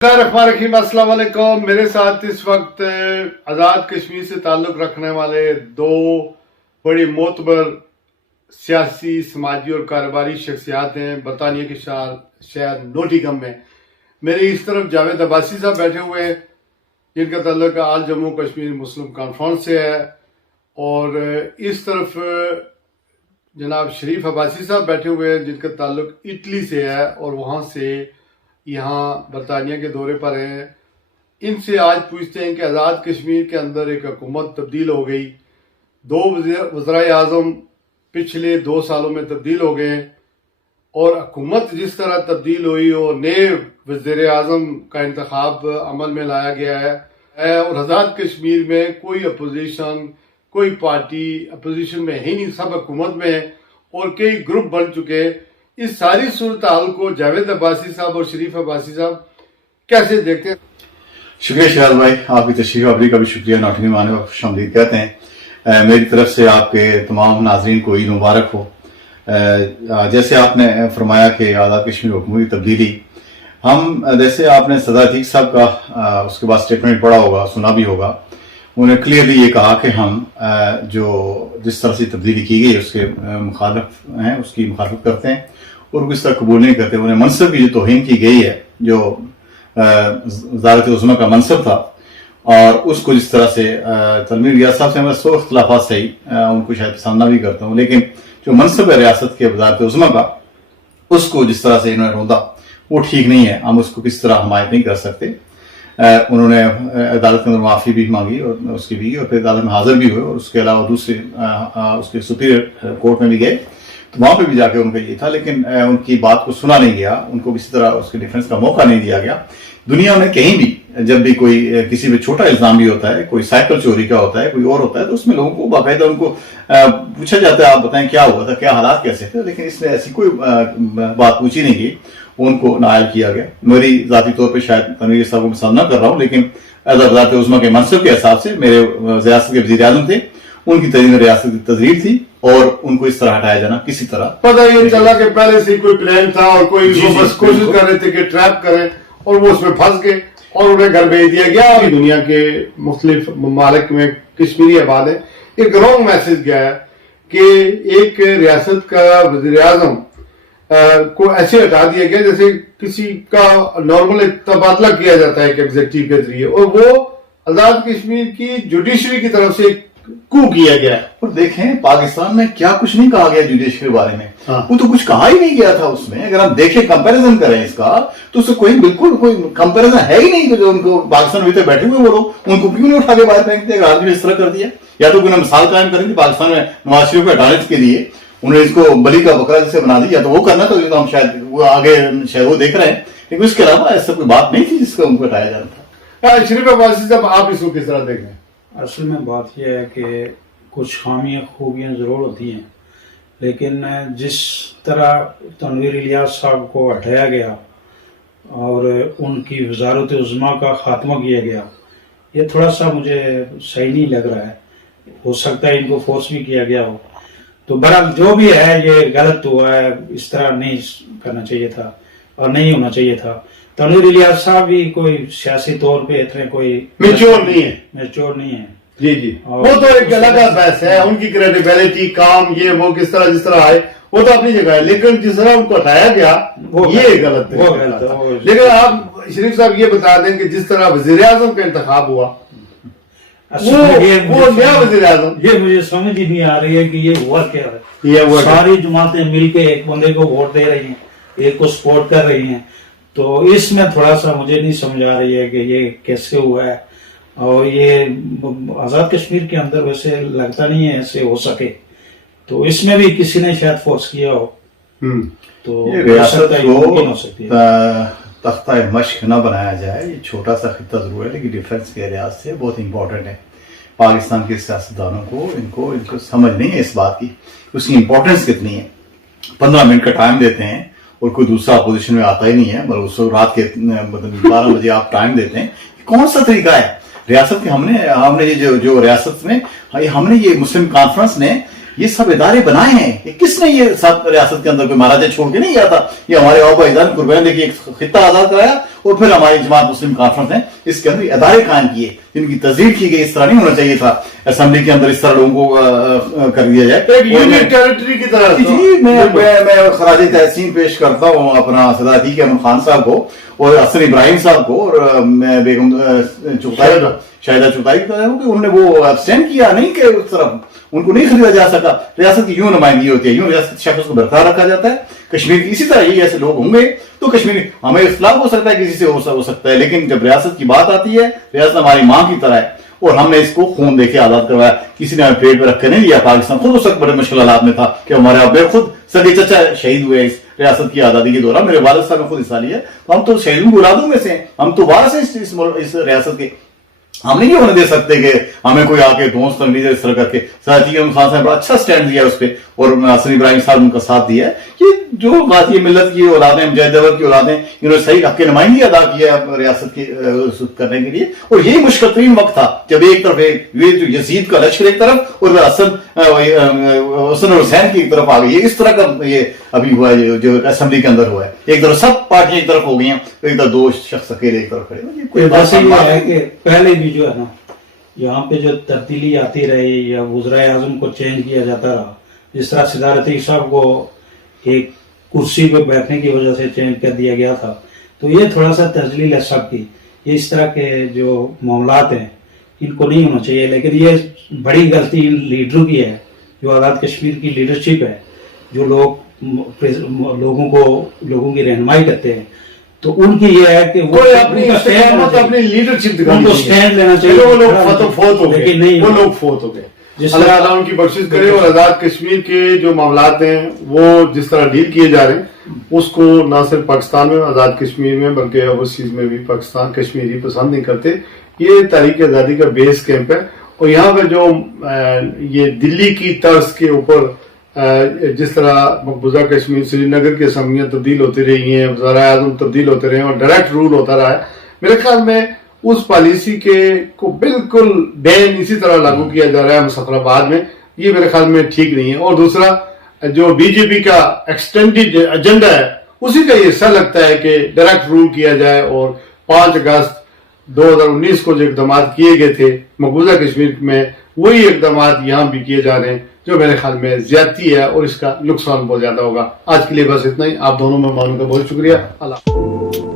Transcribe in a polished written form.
रहीम, अस्सलाम वालेकुम। मेरे साथ इस वक्त आज़ाद कश्मीर से ताल्लुक़ रखने वाले दो बड़ी मोतबर सियासी, समाजी और कारोबारी शख्सियात हैं बरतानिया के शहर नोटिंघम में। मेरे इस तरफ जावेद अब्बासी साहब बैठे हुए हैं जिनका ताल्लुक़ आल जम्मू कश्मीर मुस्लिम कॉन्फ्रेंस से है, और इस तरफ जनाब शरीफ अब्बासी साहब बैठे हुए हैं जिनका ताल्लुक़ इटली से है और वहाँ से यहाँ बरतानिया के दौरे पर हैं। इनसे आज पूछते हैं कि आज़ाद कश्मीर के अंदर एक हुकूमत तब्दील हो गई, दो वज़राए आज़म पिछले 2 सालों में तब्दील हो गए, और हुकूमत जिस तरह तब्दील हुई और नए वज़ीर आज़म का इंतखाब अमल में लाया गया है, और आज़ाद कश्मीर में कोई अपोजिशन, कोई पार्टी अपोजिशन में है नहीं, सब हुकूमत में है और कई ग्रुप बन चुके हैं। इस सारी सूरत हाल को जावेद अब्बासी साहब और शरीफ अब्बासी साहब कैसे देखते हैं? शुक्रिया शहर भाई, आपकी तशरीफ आवरी का भी शुक्रिया। नोटिंघम आने में खुशामदीद कहते हैं। मेरी तरफ से आपके तमाम नाजरीन को ईद मुबारक हो। जैसे आपने फरमाया कि आज़ाद कश्मीर हुकूमती तब्दीली, हम जैसे आपने सदर अतीक साहब का उसके बाद स्टेटमेंट पढ़ा होगा, सुना भी होगा, उन्होंने क्लियरली ये कहा कि हम जो जिस तरह से तब्दीली की गई उसके मुखालिफ हैं, उसकी मुखालफत करते हैं और इस तरह कबूल नहीं करते। उन्हें मनसब की जो तौहीन की गई है, जो वज़ारत उज़्मा का मनसब था, और उसको जिस तरह से तनवीर रियाज साहब से हमारे 100 इख्तिलाफात सही, उनको शायद पसंद ना भी करता हूँ, लेकिन जो मनसब है रियासत के वज़ारत उज़्मा का, उसको जिस तरह से इन्होंने रोंदा वो ठीक नहीं है। हम उसको किस तरह हमायत नहीं कर सकते। उन्होंने अदालत के अंदर माफ़ी भी मांगी और उसकी भी, और फिर अदालत में हाजिर भी हुए, और उसके अलावा दूसरे उसके सुपीरियर कोर्ट में भी गए, तो वहां पे भी जाके उनका ये था, लेकिन उनकी बात को सुना नहीं गया, उनको किसी तरह उसके डिफेंस का मौका नहीं दिया गया। दुनिया में कहीं भी जब भी कोई किसी पे छोटा इल्जाम भी होता है, कोई साइकिल चोरी का होता है, कोई और होता है, तो उसमें लोगों को बाकायदा उनको पूछा जाता है, आप बताएं क्या हुआ था, क्या हालात कैसे थे, लेकिन इसने ऐसी कोई बात पूछी नहीं की, उनको नायल किया गया। मेरी जाती तौर पर शायद तनवीर साहब को पसंद ना कर रहा हूँ, लेकिन वज़ारत उज़्मा के मनसब के हिसाब से मेरे रियासत के वज़ीर आज़म थे, उनकी तजवीज़ रियासत की तजरीर थी, और उनको इस तरह हटाया जाना किसी तरह पता ये चला कि पहले से कोई प्लान था और कोई बस कोशिश कर रहे थे कि ट्रैप करें, और वो उसमें फंस गए और उन्हें घर भेज दिया गया। और दुनिया के मुख्तलिफ ममालिक में कश्मीरी आबाद है, एक रॉन्ग मैसेज गया है कि एक रियासत का वज़ीर आज़म को ऐसे हटा दिया गया जैसे किसी का नॉर्मल तबादला किया जाता है एग्जीक्यूटिव के जरिए, और वो आज़ाद कश्मीर की जुडिशरी की तरफ से कू किया गया। और देखें पाकिस्तान में क्या कुछ नहीं कहा गया जुडिशरी के बारे में। वो तो कुछ कहा ही नहीं गया था उसमें। अगर हम देखें, कंपैरिजन करें इसका, तो उससे कोई बिल्कुल कोई कंपैरिजन है ही नहीं। जो उनको पाकिस्तान में बैठे हुए वो लोग, उनको क्यों नहीं उठा के बाहर फेंकते? अगर आज भी इस तरह कर दिया, या तो कोई मिसाल कायम करेंगे पाकिस्तान में नवाज शरीफ को हटाने के लिए, उन्हें इसको बलि का बकरा जैसे बना दिया, तो वो करना, तो हम शायद वो आगे शायद वो देख रहे हैं, लेकिन उसके अलावा ऐसा कोई बात नहीं थी जिसको उनको हटाया जाना था। शरीफ अब्बासी साहब, आप इसको किस तरह देख रहे हैं? असल में बात यह है कि कुछ खामियां खूबियां ज़रूर होती हैं, लेकिन जिस तरह तनवीर इलियास साहब को हटाया गया और उनकी वज़ारत उज़्मा का खात्मा किया गया, ये थोड़ा सा मुझे सही नहीं लग रहा है। हो सकता है इनको फोर्स भी किया गया हो, तो बहरहाल जो भी है ये गलत हुआ है। इस तरह नहीं करना चाहिए था और नहीं होना चाहिए था। तनवीर इलियास साहब भी कोई सियासी तौर पे इतने कोई मैच्योर नहीं है। जी वो तो एक अलग बहस है, उनकी क्रेडिबिलिटी, काम, ये वो किस तरह जिस तरह आए, वो तो अपनी जगह है, लेकिन जिस तरह उनको हटाया गया ये गलत है। लेकिन आप शरीफ साहब ये बता दें कि जिस तरह वज़ीर आज़म का इंतखाब हुआ, वो नया वज़ीर आज़म, ये मुझे समझ ही नहीं आ रही है कि ये हुआ क्या है। ये सारी जमातें मिलके एक बंदे को वोट दे रही हैं, एक को सपोर्ट कर रही हैं, तो इसमें थोड़ा सा मुझे नहीं समझ आ रही है कि ये कैसे हुआ है। और ये आज़ाद कश्मीर के अंदर वैसे लगता नहीं है ऐसे हो सके, तो इसमें भी किसी ने शायद फोर्स किया हो। तो रियासत को तख्ता मश्क न बनाया जाए। ये छोटा सा खिता जरूर है, लेकिन डिफेंस के लिहाज से बहुत इंपॉर्टेंट है। पाकिस्तान के सियासतदानों को इनको समझ नहीं है इस बात की, उसकी इंपॉर्टेंस कितनी है। 15 मिनट का टाइम देते हैं और कोई दूसरा अपोजिशन में आता ही नहीं है, मतलब उस रात के 12 बजे आप टाइम देते हैं। कौन सा तरीका है? रियासत के हमने ये जो रियासत में हमने ये मुस्लिम कॉन्फ्रेंस ने ये सब इदारे बनाए हैं। ये किसने ये सब रियासत के अंदर कोई महाराजा छोड़ के नहीं गया था। ये हमारे भाईजान कुर्बान देखिए एक खिता आजाद कराया और फिर हमारी जमात मुस्लिम कॉन्फ्रेंस ने इसके अंदर अदारे कायम किए जिनकी तस्दीक की गई। इस तरह नहीं होना चाहिए था असेंबली के अंदर इस तरह लोगों को कर दिया जाए। एक यूनियन टेरिटरी की तरह। जी, मैं खराज तहसीन पेश करता हूँ अपना सदाती के अमन खान साहब को और हसन इब्राहिम साहब को और बेगम चुगताई शाहिदा चुगताई को कि उन्होंने वो एब्सटेंड किया नहीं कि उस तरफ उनको नहीं खरीदा जा सका। रियासत की यूं नुमाइंदगी होती है, यूं रियासत शख्स को बरकरार रखा जाता है। कश्मीर की इसी तरह ही ऐसे लोग होंगे तो कश्मीर हमें इख्तिलाफ हो सकता है, किसी से हो सकता है, लेकिन जब रियासत की बात आती है, रियासत हमारी माँ की तरह है और हमने इसको खून देके आजाद करवाया। किसी ने हमें पेट पे रख के नहीं लिया। पाकिस्तान खुद उस वक्त बड़े मुश्किल हालात में था कि हमारे अब्बे खुद सगे चचा शहीद हुए इस रियासत की आजादी के दौरान। मेरे वालिद साहब ने खुद हिस्सा लिया। तो हम तो शहीदों की औलादों में से हैं, हम तो वारिस हैं इस रियासत के। हम नहीं होने दे सकते कि हमें कोई आके दोस्त तंगली इस तरह करके। सदाती खान साहब ने बड़ा अच्छा स्टैंड दिया उस पर और हसन इब्राहिम साहब उनका साथ दिया है। ये जो बात ये मिल्लत की औलादें, मुजाहिद की औलादें, इन्होंने सही हक की नुमाइंदगी अदा की है रियासत की करने के लिए। और यही मुश्किल तरीन वक्त था जब एक तरफ ये जो यजीद का लश्कर एक तरफ और हसन और हुसैन की एक तरफ आ गई। इस तरह का ये अभी हुआ है जो असेंबली के अंदर हुआ है। एक तरफ सब पार्टियां एक तरफ हो गई हैं, एक तरफ दो शख्स अकेले एक तरफ खड़े। कोई वैसे ये है कि पहले भी जो है ना यहाँ पे जो तब्दीली आती रही या वज़राए आज़म को चेंज किया जाता रहा, जिस तरह सिदारती साहब को एक कुर्सी पे बैठने की वजह से चेंज कर दिया गया था, तो ये थोड़ा सा तजलील है सबकी। ये इस तरह के जो मामलात हैं इनको नहीं होना चाहिए, लेकिन ये बड़ी गलती इन लीडरों की है जो आज़ाद कश्मीर की लीडरशिप है, जो लोगों की रहनुमाई करते हैं। तो उनकी ये है कि वो अपनी लीडरशिप उनको स्टैंड लेना चाहिए। वो लोग फोत हो गए, नहीं, वो लोग फोत हो गए। अल्लाह ताला उनकी बख्शिश करे और आजाद कश्मीर के जो मामलात हैं वो जिस तरह डील किए जा रहे हैं उसको न सिर्फ पाकिस्तान में आजाद कश्मीर में बल्कि ओवरसीज में भी पाकिस्तान कश्मीरी पसंद नहीं करते। ये तारीख आजादी का बेस कैंप है और यहाँ पे जो ये दिल्ली की तर्ज के ऊपर जिस तरह मकबूजा कश्मीर श्रीनगर की असम्बलियां तब्दील होती रही हैं, वज़राए आज़म तब्दील होते रहे और डायरेक्ट रूल होता रहा है, मेरे ख्याल में उस पॉलिसी के को बिल्कुल बैन इसी तरह लागू किया जा रहा है मुज़फ्फराबाद में। ये मेरे ख्याल में ठीक नहीं है। और दूसरा जो बीजेपी का एक्सटेंडेड एजेंडा है उसी का ये हिस्सा लगता है कि डायरेक्ट रूल किया जाए और 5 अगस्त 2019 को जो इकदाम किए गए थे मकबूजा कश्मीर में वही इकदाम यहाँ भी किए जा रहे हैं, जो मेरे ख्याल में ज्यादती है और इसका नुकसान बहुत ज्यादा होगा। आज के लिए बस इतना ही। आप दोनों मेहमानों का बहुत शुक्रिया। अल्लाह।